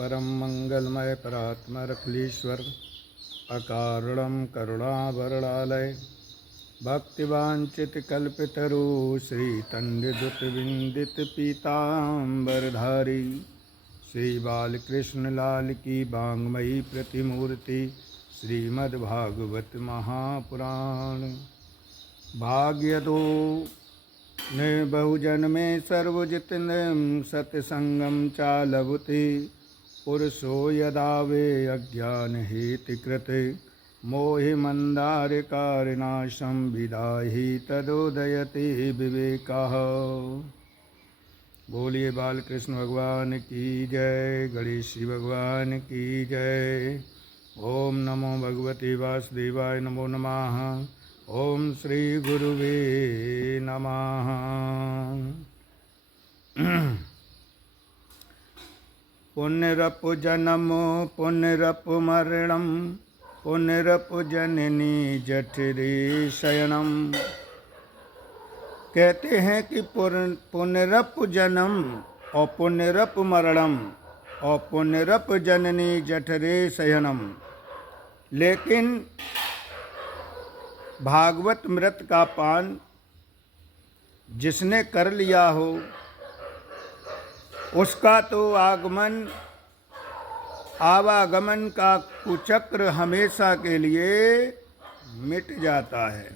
परम मंगलमय परात्मरखिलेश्वर अकारणं करुणावरणालय भक्तिवांछितकल्पतरु श्रीतंडुदुतविंदितपीताम्बरधारी श्री बालकृष्ण लाल की बांगमयी प्रतिमूर्ति श्रीमद्भागवत महापुराण। भाग्यदो ने बहुजन में सर्वजितनं सत्संगम चालवते पुरुषो यदा वे अज्ञान हेतिकृते मोहि मंदारकारिणाशं विदाहि तदोदयते विवेकः। बोलिए बालकृष्ण भगवान की जय, गणेश जी भगवान की जय। ओम नमो भगवते वासुदेवाय नमो नमः। ओम श्री गुरुवे नमः। पुनरपु जन्म पुनरपु मरणम पुनरपु जननी जठरे शयनम। कहते हैं कि पुनरपु जन्म और पुनरपु मरणम और पुनरपु जननी जठरे शयनम, लेकिन भागवत मृत का पान जिसने कर लिया हो उसका तो आवागमन का कुचक्र हमेशा के लिए मिट जाता है।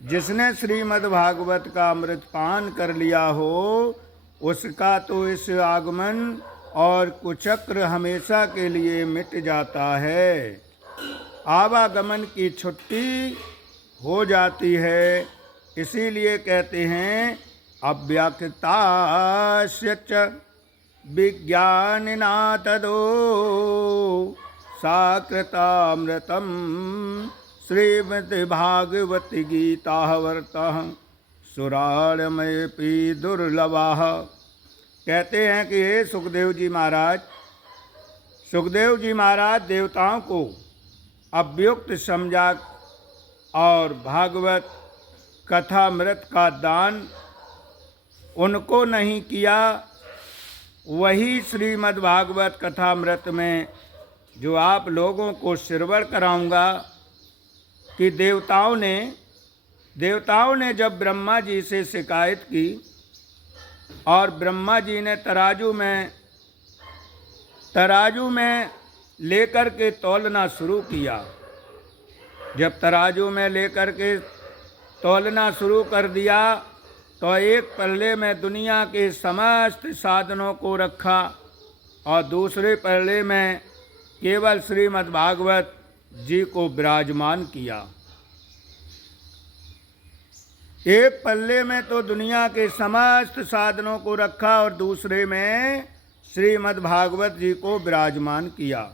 जिसने श्रीमद् भागवत का अमृत पान कर लिया हो उसका तो इस आगमन और कुचक्र हमेशा के लिए मिट जाता है। आवागमन की छुट्टी हो जाती है। इसीलिए कहते हैं अव्याकृतास्य च विज्ञानिना तदो साकृतामृतम श्रीमद्भागवत गीता वर्तः सुराणमयपि दुर्लभः। कहते हैं कि हे सुखदेव जी महाराज देवताओं को अव्युक्त समझा और भागवत कथामृत का दान उनको नहीं किया। वही श्रीमद् भागवत कथामृत में जो आप लोगों को श्रवण कराऊंगा कि देवताओं ने जब ब्रह्मा जी से शिकायत की और ब्रह्मा जी ने तराजू में लेकर के तौलना शुरू किया। जब तराजू में लेकर के तौलना शुरू कर दिया तो एक पल्ले में दुनिया के समस्त साधनों को रखा और दूसरे पल्ले में केवल श्रीमद् भागवत जी को विराजमान किया। एक पल्ले में तो दुनिया के समस्त साधनों को रखा और दूसरे में श्रीमद् भागवत जी को विराजमान किया।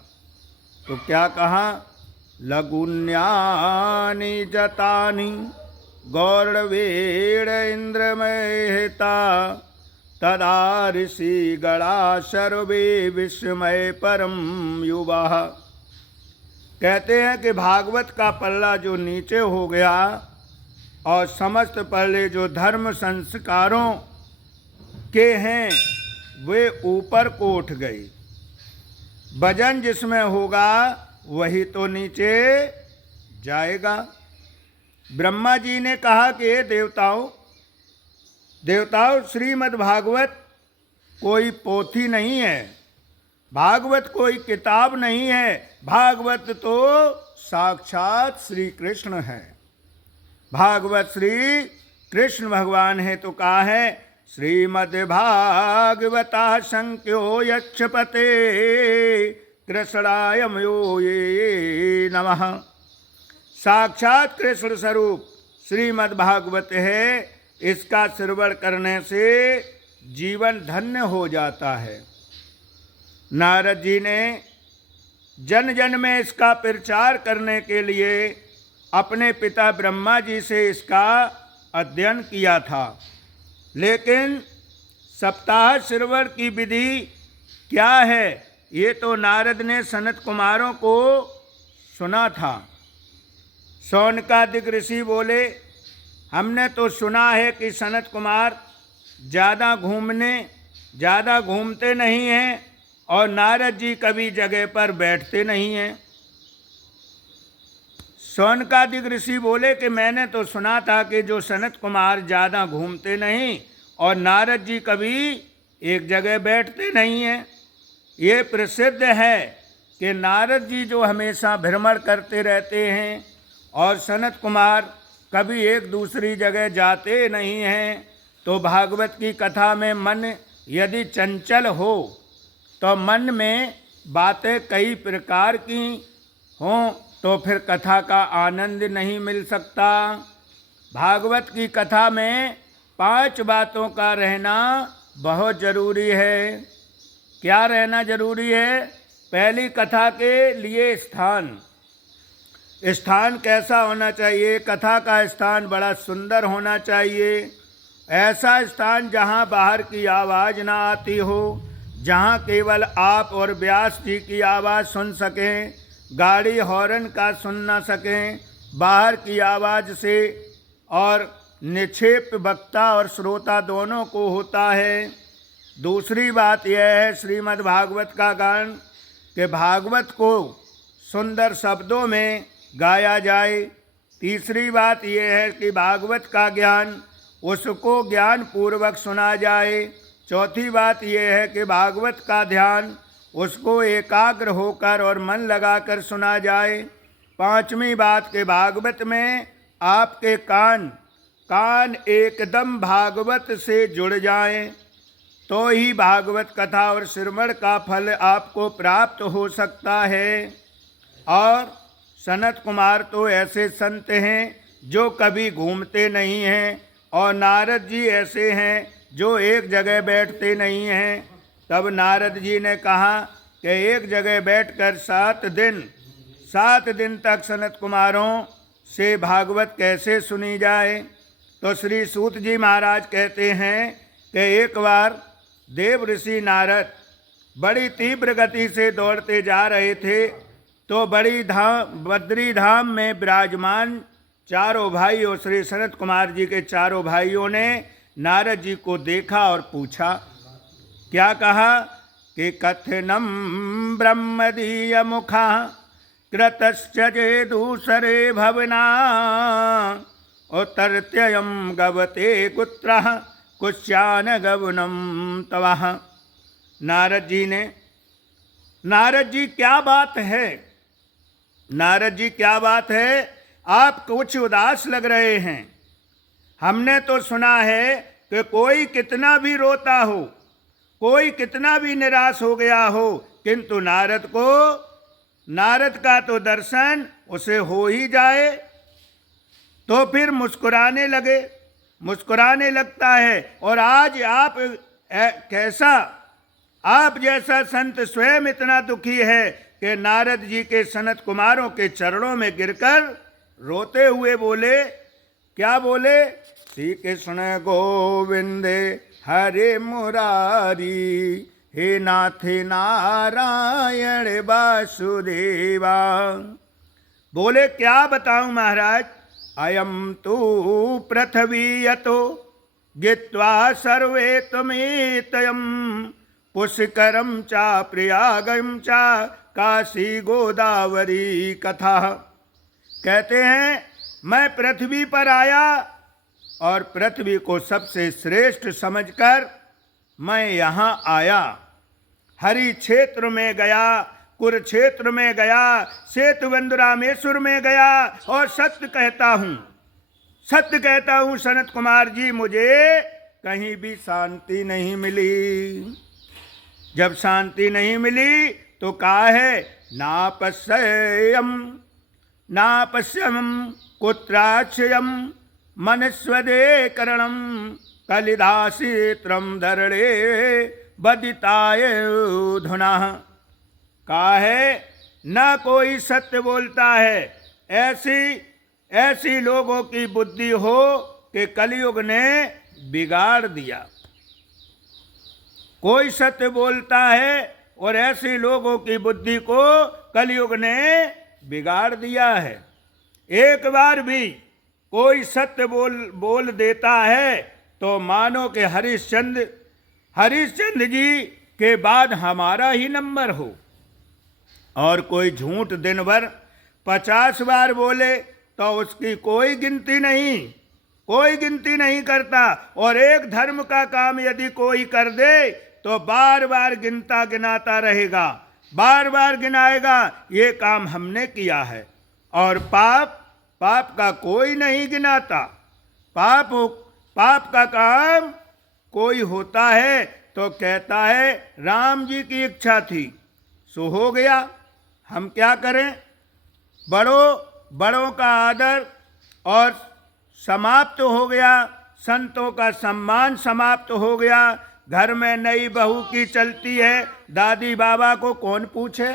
तो क्या कहा? लघुन्यानि जतानि गौरवेण इंद्रमयता तदा ऋषि गणा सर्वे विस्मय परम युवा। कहते हैं कि भागवत का पल्ला जो नीचे हो गया और समस्त पल्ले जो धर्म संस्कारों के हैं वे ऊपर को उठ गए। वजन जिसमें होगा वही तो नीचे जाएगा। ब्रह्मा जी ने कहा कि हे देवताओं श्रीमद् भागवत कोई पोथी नहीं है, भागवत कोई किताब नहीं है, भागवत तो साक्षात श्री कृष्ण है। भागवत श्री कृष्ण भगवान है। तो कहा है श्रीमद्भागवता संख्यो यक्षपते कृष्णाय मयो ये नमः। साक्षात कृष्ण स्वरूप श्रीमद्भागवत है। इसका श्रवण करने से जीवन धन्य हो जाता है। नारद जी ने जन जन में इसका प्रचार करने के लिए अपने पिता ब्रह्मा जी से इसका अध्ययन किया था, लेकिन सप्ताह श्रवण की विधि क्या है ये तो नारद ने सनत कुमारों को सुना था। शौनकादिक ऋषि बोले हमने तो सुना है कि सनत कुमार ज़्यादा घूमते नहीं हैं और नारद जी कभी जगह पर बैठते नहीं हैं। शौनकादिक ऋषि बोले कि मैंने तो सुना था कि जो सनत कुमार ज़्यादा घूमते नहीं और नारद जी कभी एक जगह बैठते नहीं हैं। ये प्रसिद्ध है कि नारद जी जो हमेशा भ्रमण करते रहते हैं और सनत कुमार कभी एक दूसरी जगह जाते नहीं हैं। तो भागवत की कथा में मन यदि चंचल हो तो मन में बातें कई प्रकार की हों तो फिर कथा का आनंद नहीं मिल सकता। भागवत की कथा में 5 बातों का रहना बहुत जरूरी है। क्या रहना जरूरी है? पहली, कथा के लिए स्थान। स्थान कैसा होना चाहिए? कथा का स्थान बड़ा सुंदर होना चाहिए। ऐसा स्थान जहाँ बाहर की आवाज़ ना आती हो, जहाँ केवल आप और व्यास जी की आवाज़ सुन सकें, गाड़ी हॉर्न का सुन ना सकें, बाहर की आवाज़ से और निक्षेप वक्ता और श्रोता दोनों को होता है। दूसरी बात यह है श्रीमद् भागवत का गान कि भागवत को सुंदर शब्दों में गाया जाए। तीसरी बात यह है कि भागवत का ज्ञान उसको ज्ञान पूर्वक सुना जाए। चौथी बात यह है कि भागवत का ध्यान उसको एकाग्र होकर और मन लगाकर सुना जाए। पांचवी बात के भागवत में आपके कान एकदम भागवत से जुड़ जाएं तो ही भागवत कथा और श्रवण का फल आपको प्राप्त हो सकता है। और सनत कुमार तो ऐसे संत हैं जो कभी घूमते नहीं हैं और नारद जी ऐसे हैं जो एक जगह बैठते नहीं हैं। तब नारद जी ने कहा कि एक जगह बैठकर 7 दिन तक सनत कुमारों से भागवत कैसे सुनी जाए। तो श्री सूत जी महाराज कहते हैं कि एक बार देव ऋषि नारद बड़ी तीव्र गति से दौड़ते जा रहे थे तो बद्री धाम में विराजमान चारों भाई और श्री सनत कुमार जी के चारों भाइयों ने नारद जी को देखा और पूछा। क्या कहा कि कथनम ब्रह्मदीय मुखा कृतश्च जे दूसरे भवना उत्तरत्ययम गवते कुत्रः कुश्यान गवनम तवः। नारद जी क्या बात है? नारद जी क्या बात है? आप कुछ उदास लग रहे हैं। हमने तो सुना है कि कोई कितना भी रोता हो, कोई कितना भी निराश हो गया हो, किंतु नारद का तो दर्शन उसे हो ही जाए तो फिर मुस्कुराने लगता है। और आज आप जैसा संत स्वयं इतना दुखी है कि नारद जी के सनत कुमारों के चरणों में गिरकर रोते हुए बोले। क्या बोले? श्री कृष्ण गोविंदे हरे मुरारी, हे नाथ नारायण वासुदेवा। बोले क्या बताऊं महाराज, अयम तु पृथ्वी यतो गित्वा सर्वे त्वमेतयम् पुष्करम चा प्रयागम चा काशी गोदावरी कथा। कहते हैं मैं पृथ्वी पर आया और पृथ्वी को सबसे श्रेष्ठ समझकर मैं यहाँ आया। हरि क्षेत्र में गया, कुरुक्षेत्र में गया, सेतुबंध रामेश्वर में गया और सत्य कहता हूँ सनत कुमार जी, मुझे कहीं भी शांति नहीं मिली। जब शांति नहीं मिली तो कहा है नापश्यम कुत्राक्षयम मनस्वदे करणम कलिदासित्रम धरणे बदिताय धुना। कहा है न कोई सत्य बोलता है। ऐसी लोगों की बुद्धि हो कि कलयुग ने बिगाड़ दिया। कोई सत्य बोलता है और ऐसे लोगों की बुद्धि को कलयुग ने बिगाड़ दिया है। एक बार भी कोई सत्य बोल देता है तो मानो कि हरिश्चंद्र जी के बाद हमारा ही नंबर हो। और कोई झूठ दिन भर 50 बार बोले तो उसकी कोई गिनती नहीं करता। और एक धर्म का काम यदि कोई कर दे तो बार बार गिनता गिनाता रहेगा, बार बार गिनाएगा, ये काम हमने किया है। और पाप का कोई नहीं गिनाता। पाप का काम कोई होता है तो कहता है राम जी की इच्छा थी सो हो गया, हम क्या करें। बड़ों का आदर और समाप्त हो गया, संतों का सम्मान समाप्त हो गया। घर में नई बहू की चलती है, दादी बाबा को कौन पूछे,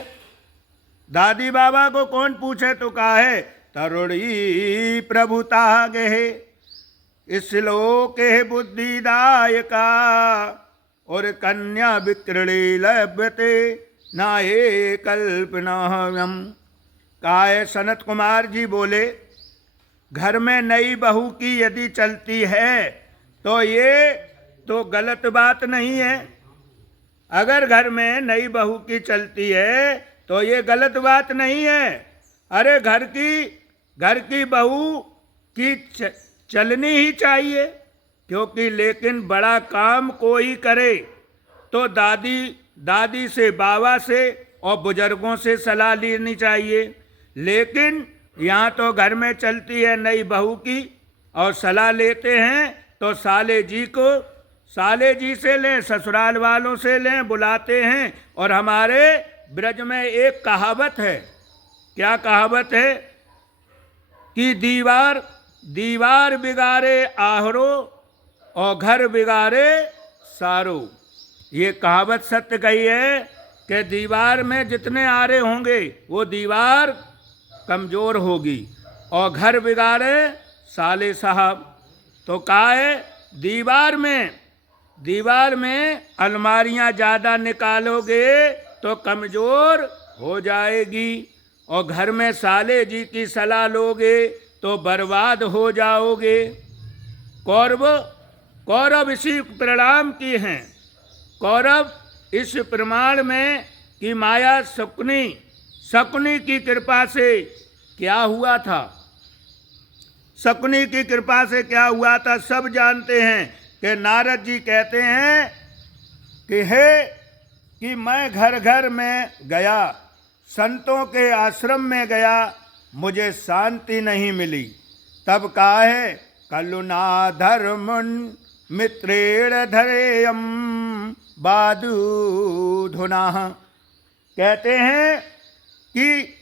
तो कहा है तरुणी प्रभुता गहे इस लोक बुद्धिदायका और कन्या विक्रणी लभ्यते नाये कल्पनायम। काय सनत कुमार जी बोले घर में नई बहू की यदि चलती है तो ये तो गलत बात नहीं है। अगर घर में नई बहू की चलती है तो ये गलत बात नहीं है। अरे घर की बहू की चलनी ही चाहिए, क्योंकि लेकिन बड़ा काम कोई करे तो दादी से, बाबा से और बुजुर्गों से सलाह लेनी चाहिए। लेकिन यहाँ तो घर में चलती है नई बहू की और सलाह लेते हैं तो साले जी से लें, ससुराल वालों से लें, बुलाते हैं। और हमारे ब्रज में एक कहावत है, क्या कहावत है कि दीवार बिगाड़े आहरो और घर बिगाड़े सारो। ये कहावत सत्य कही है कि दीवार में जितने आरे होंगे वो दीवार कमजोर होगी और घर बिगाड़े साले साहब। तो कहा है दीवार में अलमारियां ज़्यादा निकालोगे तो कमज़ोर हो जाएगी, और घर में साले जी की सलाह लोगे तो बर्बाद हो जाओगे। कौरव इसी परिणाम की हैं। कौरव इस प्रमाण में कि माया शकुनी की कृपा से क्या हुआ था, शकुनी की कृपा से क्या हुआ था सब जानते हैं। कि नारद जी कहते हैं कि मैं घर घर में गया, संतों के आश्रम में गया, मुझे शांति नहीं मिली। तब कहा है कलुना धर्म मित्रेण धरेयम बादुधुना। कहते हैं कि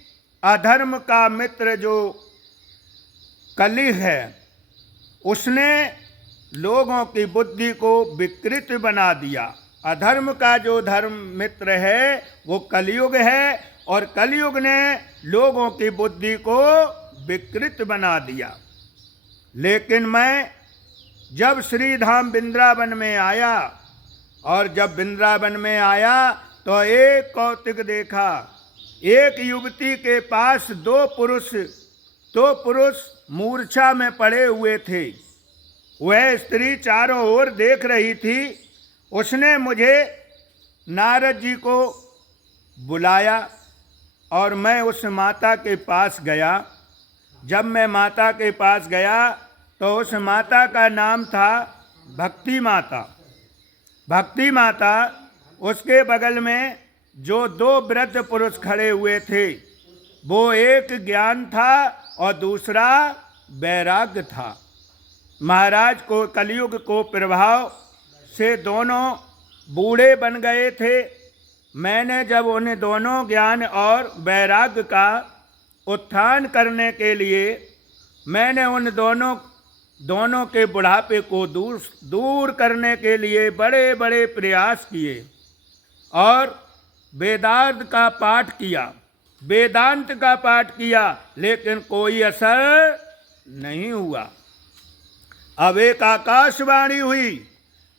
अधर्म का मित्र जो कलि है उसने लोगों की बुद्धि को विकृत बना दिया। अधर्म का जो धर्म मित्र है वो कलयुग है, और कलयुग ने लोगों की बुद्धि को विकृत बना दिया। लेकिन मैं जब श्रीधाम वृंदावन में आया, और जब वृंदावन में आया तो एक कौतुक देखा। एक युवती के पास दो पुरुष मूर्छा में पड़े हुए थे। वह स्त्री चारों ओर देख रही थी। उसने मुझे नारद जी को बुलाया और मैं उस माता के पास गया। जब मैं माता के पास गया तो उस माता का नाम था भक्ति माता। उसके बगल में जो दो वृद्ध पुरुष खड़े हुए थे वो एक ज्ञान था और दूसरा वैराग्य था। महाराज को कलयुग को प्रभाव से दोनों बूढ़े बन गए थे। मैंने जब उन दोनों ज्ञान और वैराग्य का उत्थान करने के लिए मैंने उन दोनों के बुढ़ापे को दूर करने के लिए बड़े बड़े प्रयास किए और वेदांत का पाठ किया, लेकिन कोई असर नहीं हुआ। अब एक आकाशवाणी हुई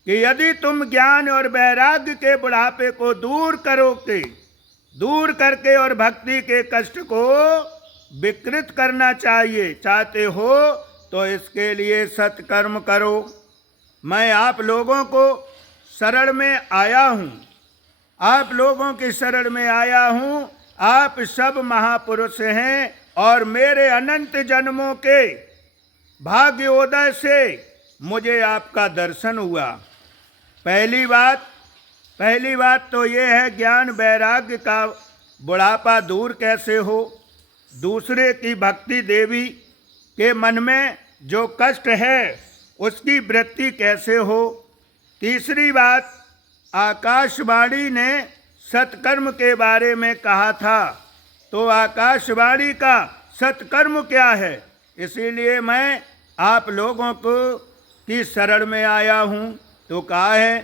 कि यदि तुम ज्ञान और वैराग्य के बुढ़ापे को दूर करके और भक्ति के कष्ट को विकृत करना चाहते हो तो इसके लिए सत्कर्म करो। मैं आप लोगों को शरण में आया हूँ आप लोगों की शरण में आया हूँ। आप सब महापुरुष हैं और मेरे अनंत जन्मों के भाग्योदय से मुझे आपका दर्शन हुआ। पहली बात तो ये है, ज्ञान वैराग्य का बुढ़ापा दूर कैसे हो। दूसरे की भक्ति देवी के मन में जो कष्ट है उसकी वृत्ति कैसे हो। तीसरी बात, आकाशवाणी ने सत्कर्म के बारे में कहा था, तो आकाशवाणी का सत्कर्म क्या है। इसीलिए मैं आप लोगों को की शरण में आया हूँ। तो कहा है,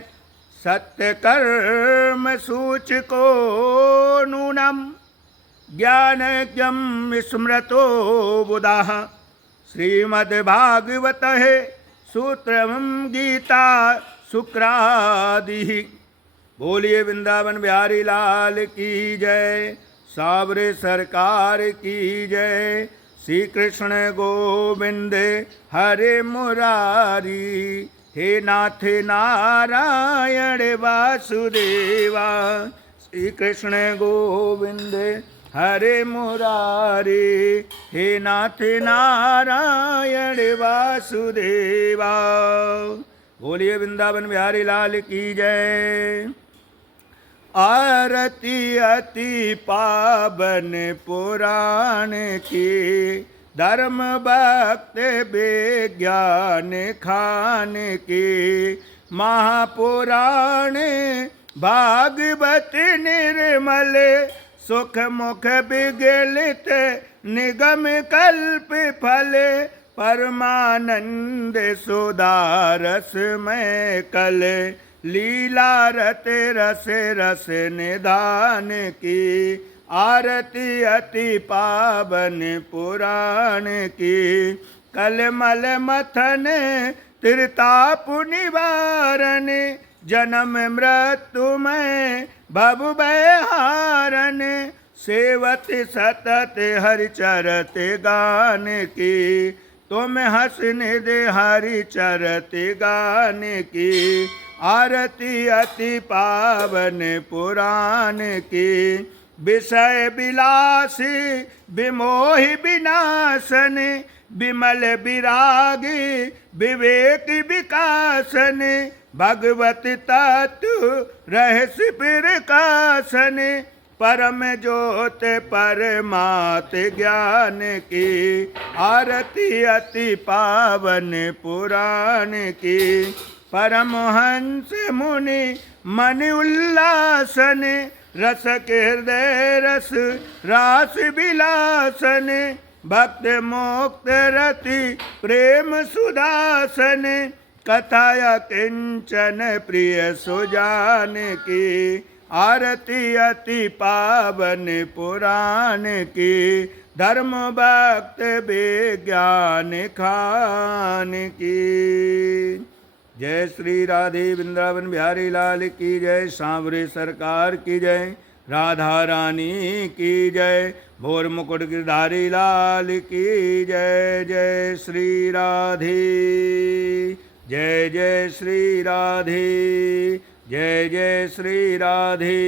सत्य कर्म सूचको नूनम ज्ञानज्ञम स्मृतो बुधाः श्रीमद्भागवत सूत्रम गीता शुक्रादि। बोलिए वृंदावन बिहारी लाल की जय, सावरे सरकार की जय। श्री कृष्ण गोविंद हरे मुरारी, हे नाथ नारायण वासुदेवा। श्री कृष्ण गोविंद हरे मुरारी, हे नाथ नारायण वासुदेवा। बोलिए वृंदावन बिहारी लाल की जय। आरती अति पावन पुराण की, धर्म भक्त विज्ञान खान की। महापुराण भागवत निर्मल, सुख मुख विगलित निगम कल्प फल। परमानंद सुधारस में कल, लीला रत रस रस निधान की। आरती अति पावन पुराण की, कलमल मथन त्रिताप निवारण। जन्म मृत्यु में भव भय हारन, सेवत सतत हरि चरत गान की। तुम हंसने दे हरि चरत गान की। आरती अति पावन पुराण की, विषय विलासी विमोहि विनाशन। विमल विरागी विवेक विकासन, भगवत तत्व रहस्य प्रकाशन। परम ज्योत परमात ज्ञान की। आरती अति पावन पुराण की, परमहंस मुनि मन उल्लासन। रस के हृदय रस रास विलासन, भक्त मोक्त रति प्रेम सुदासन। कथाया किंचन प्रिय सुजान की। आरती अति पावन पुराण की, धर्म भक्त विज्ञान खान की। जय श्री राधे वृंदावन बिहारी लाल की जय, सांवरे सरकार की जय, राधा रानी की जय, भोर मुकुट गिरधारी लाल की जय। जय श्री राधे, जय जय श्री राधे, जय जय श्री राधे।